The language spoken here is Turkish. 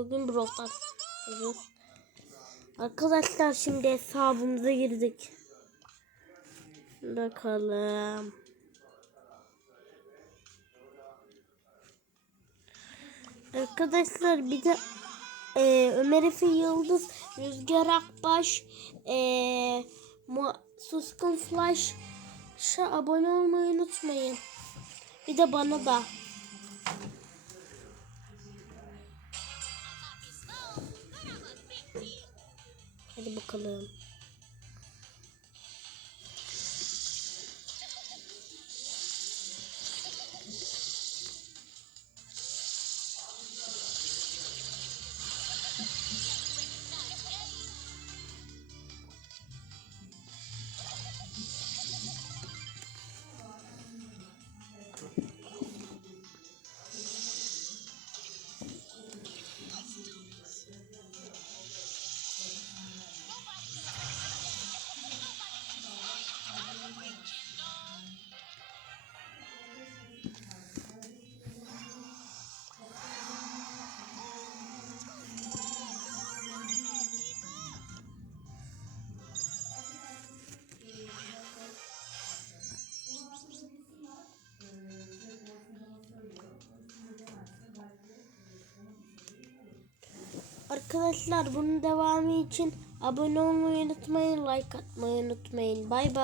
Bugün Brawl. Arkadaşlar şimdi hesabımıza girdik. Bakalım. Arkadaşlar bir de e, Ömer Efe Yıldız, Rüzgar Akbaş, e, Suskun Flash abone olmayı unutmayın. Bir de bana da. Hadi bakalım. Arkadaşlar bunun devamı için abone olmayı unutmayın, like atmayı unutmayın. Bay bay.